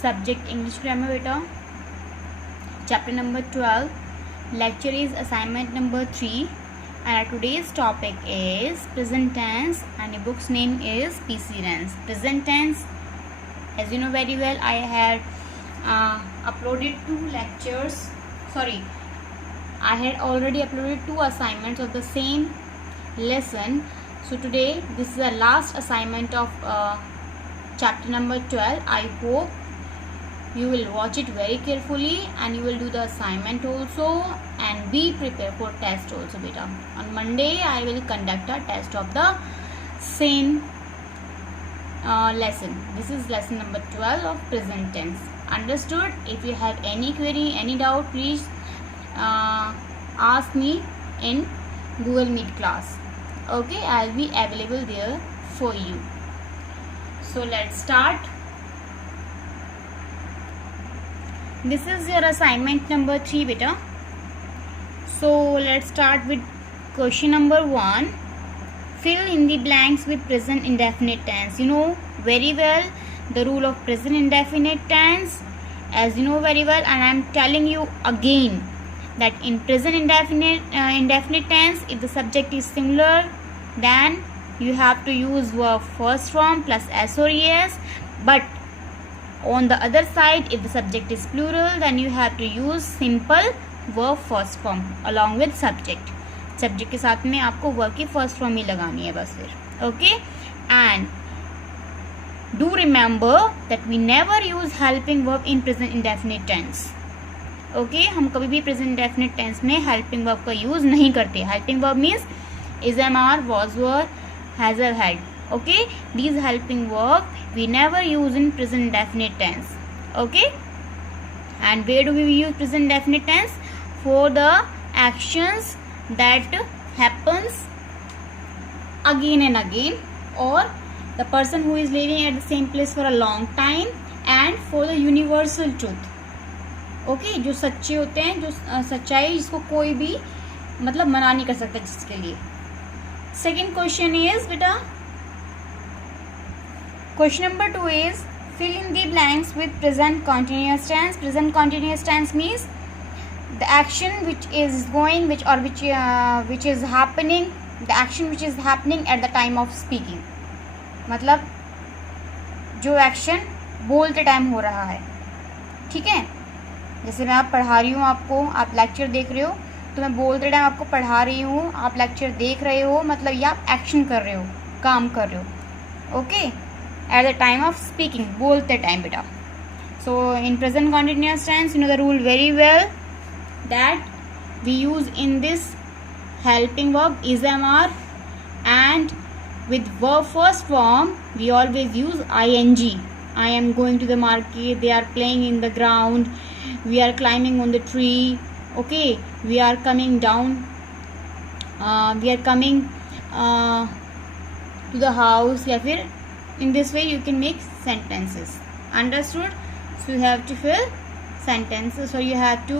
Subject English grammar beta. Chapter number 12. Lecture is assignment number 3. And today's topic is present tense, and the book's name is PC Rens. Present tense, as you know very well, I had uploaded 2 lectures. I had already uploaded 2 assignments of the same lesson. So today this is the last assignment of chapter number 12. I hope you will watch it very carefully and you will do the assignment also and be prepared for test also beta. On Monday I will conduct a test of the same lesson. This is lesson number 12 of present tense. Understood? If you have any query, any doubt, please ask me in Google Meet class. Okay, I'll be available there for you. So let's start. This is your assignment number 3 beta. So let's start with question number 1. Fill in the blanks with present indefinite tense. You know very well the rule of present indefinite tense, as you know very well, and I am telling you again that in present indefinite tense, if the subject is singular, then you have to use verb first form plus s or es. But on the other side, if the subject is plural, then you have to use simple verb first form along with subject. Subject के साथ में आपको verb की first form ही लगानी है बस फिर. Okay, and do remember that we never use helping verb in present indefinite tense. Okay, हम कभी भी प्रेजेंट इंडेफिनिट टेंस में हेल्पिंग वर्ब का यूज नहीं करते. Helping verb means is am are, was were, has have had. Okay, these helping verb we never use in present indefinite tense. Okay, and where do we use present indefinite tense? For the actions that happens again and again, or the person who is living at the same place for a long time, and for the universal truth. Okay, जो सच्चे होते हैं, जो सच्चाई जिसको कोई भी मतलब मना नहीं कर सकता जिसके लिए. सेकेंड क्वेश्चन इज बेटा, question number 2 is fill in the blanks with present continuous tense. Present continuous tense means the action which is going, which is happening, the action which is happening at the time of speaking. मतलब जो action बोलते time हो रहा है. ठीक है, जैसे मैं आप पढ़ा रही हूँ आपको, आप लेक्चर देख रहे हो, तो मैं बोलते टाइम आपको पढ़ा रही हूँ, आप लेक्चर देख रहे हो, मतलब ये आप एक्शन कर रहे हो, काम कर रहे हो. Okay, at the time of speaking, बोलते टाइम बेटा. So in present continuous tense you know the rule very well that we use in this helping verb is amar, and with verb first form we always use ing. I am going to the market, they are playing in the ground, we are climbing on the tree. Okay, we are coming down, we are coming to the house. या फिर in this way you can make sentences. Understood? So you have to fill sentences, so you have to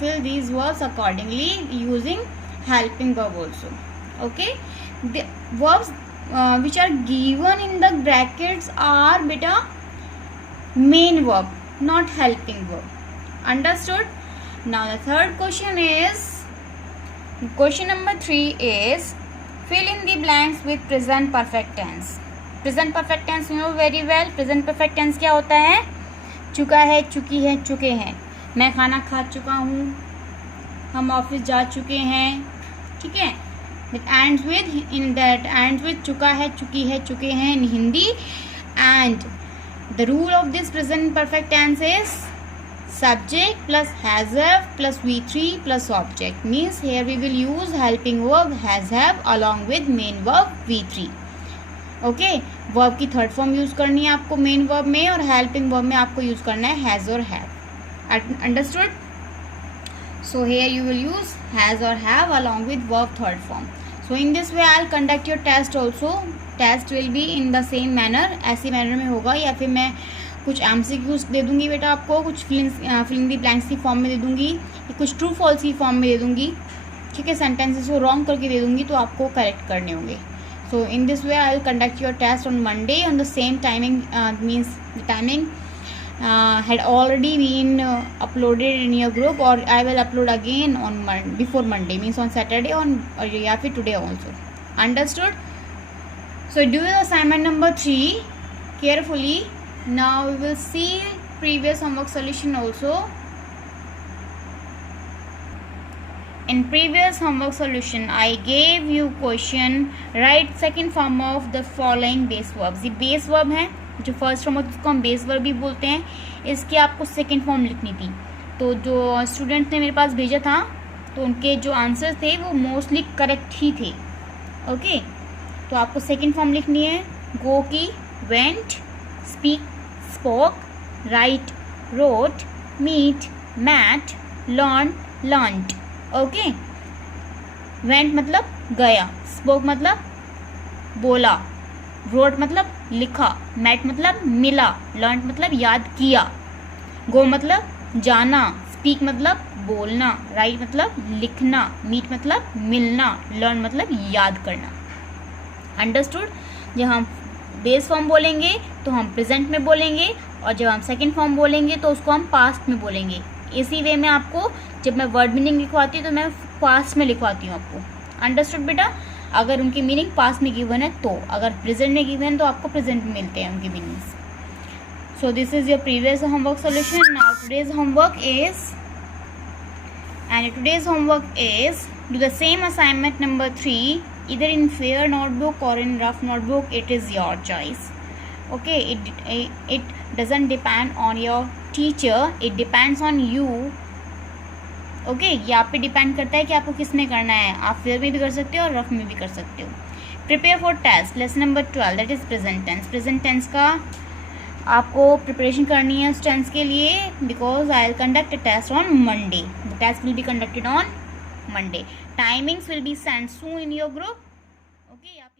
fill these verbs accordingly using helping verb also. Okay, the verbs which are given in the brackets are beta main verb, not helping verb. Understood? Now the third question is, question number 3 is fill in the blanks with present perfect tense. Present perfect tense you know very well. Present perfect tense क्या होता है? चुका है, चुकी है, चुके हैं. मैं खाना खा चुका हूँ, हम ऑफिस जा चुके हैं. ठीक है, that ends with चुका है, चुकी है, चुके हैं in Hindi. And the rule of this present perfect tense is subject plus has have plus V3 plus object. Means here we will use helping verb has have along with main verb V3. Okay, verb की third form use करनी है आपको main verb में, और helping verb में आपको use करना है हैज और have. Understood? So here you will use has और have along with verb third form. So in this way I will conduct your test also. Test will be in the same manner, ऐसी manner में होगा, या फिर मैं कुछ MCQs दे दूंगी बेटा आपको, कुछ फिलिंग दी ब्लैंक्स की फॉर्म में दे दूंगी, या कुछ ट्रू फॉल्स की फॉर्म में दे दूंगी. ठीक है, सेंटेंसेस को रॉन्ग करके दे दूंगी तो आपको करेक्ट करने होंगे. So in this way I will conduct your test on Monday on the same timing, means the timing had already been uploaded in your group, or I will upload again on before Monday, means on Saturday or या फिर today also. Understood? So do the assignment number 3 carefully. Now we will see previous homework solution also. In previous homework solution, I gave you question, write second form of the following base verbs. ये base verb है, जो first form होता है उसको हम base verb भी बोलते हैं. इसकी आपको सेकंड फॉर्म लिखनी थी. तो जो स्टूडेंट ने मेरे पास भेजा था, तो उनके जो आंसर थे वो मोस्टली करेक्ट ही थे. ओके, तो आपको सेकंड फॉर्म लिखनी है. गो की went, speak spoke, write wrote, meet met, learn learned. Okay, went मतलब गया, स्पोक मतलब बोला, रोट मतलब लिखा, मैट मतलब मिला, लर्न मतलब याद किया, गो मतलब जाना, स्पीक मतलब बोलना, राइट मतलब लिखना, मीट मतलब मिलना, लर्न मतलब याद करना. अंडरस्टूड? जब हम बेस फॉर्म बोलेंगे तो हम प्रेजेंट में बोलेंगे, और जब हम सेकंड फॉर्म बोलेंगे तो उसको हम पास्ट में बोलेंगे. इसी वे में आपको जब मैं वर्ड मीनिंग लिखवाती हूँ तो मैं पास्ट में लिखवाती हूँ आपको. अंडरस्टूड बेटा? अगर उनकी मीनिंग पास्ट में गिवन है तो, अगर प्रेजेंट में गिवन है तो आपको प्रेजेंट में मिलते हैं उनकी meanings. So this is your previous homework solution. Now today's homework is do the same assignment number 3 either in fair notebook or in rough notebook. It is your choice. Okay, it doesn't depend on your teacher, it depends on you. Okay, ये आप पे depend करता है कि आपको किस में करना है. आप फेयर में भी कर सकते हो और रफ में भी कर सकते हो. Prepare for test lesson number 12, that is present tense. Present tense का आपको प्रिपरेशन करनी है उस टेंस के लिए, because I will conduct a test on Monday. The test will be conducted on Monday. Timings will be send soon in your group. Okay.